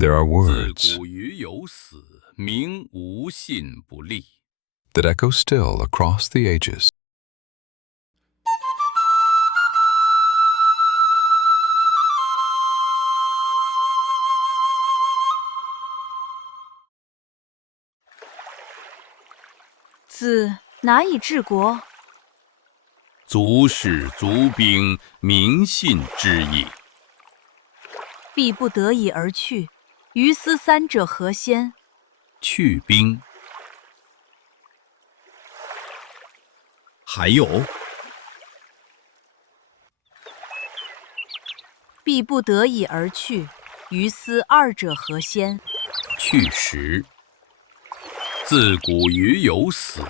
There are 自 words 古于有死，民无信不立。 that echo still across the ages. 子哪以治国？ 足使足兵，民信之也。 必不得已而去，于斯三者何先？ 去兵。还有， 必不得已而去，于斯二者何先？ 去时。自古于有死，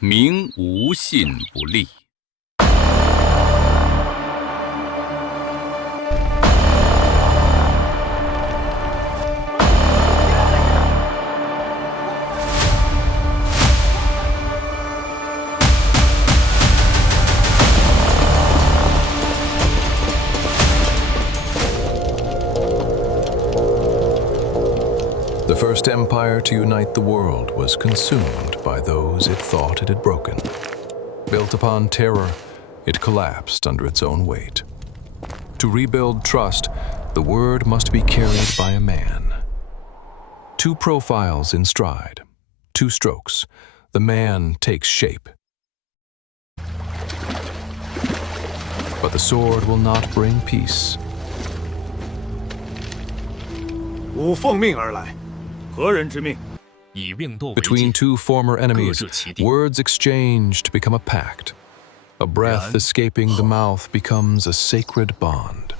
民无信不立。 The first empire to unite the world was consumed by those it thought it had broken. Built upon terror, it collapsed under its own weight. To rebuild trust, the word must be carried by a man. Two profiles in stride, two strokes, the man takes shape. But the sword will not bring peace. 吾奉命而来，何人之命？ 以命斗为 Between 界， two former enemies, 各设其地。 words exchanged become a pact. A breath escaping the mouth becomes a sacred bond.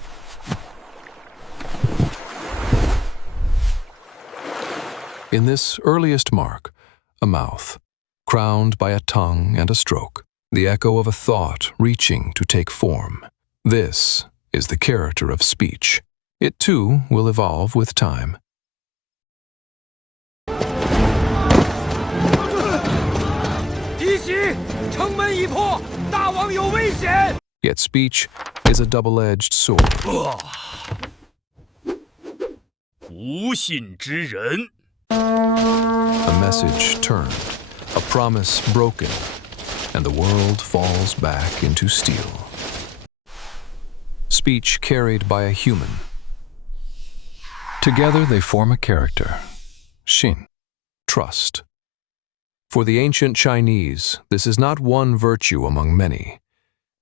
In this earliest mark, a mouth, crowned by a tongue and a stroke, the echo of a thought reaching to take form. This is the character of speech. It too will evolve with time. 敌袭！城门已破，大王有危险！ Yet speech is a double-edged sword. 无信之人， A message turned, a promise broken, and the world falls back into steel. Speech carried by a human. Together they form a character, Xin, trust. For the ancient Chinese, this is not one virtue among many.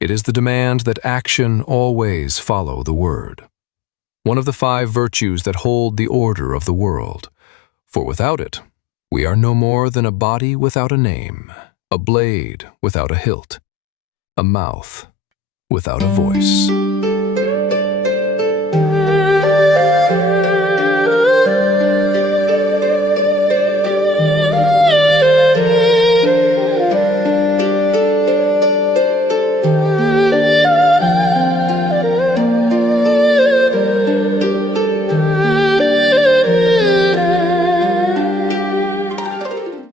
It is the demand that action always follow the word. One of the 5 virtues that hold the order of the world. For without it, we are no more than a body without a name, a blade without a hilt, a mouth without a voice.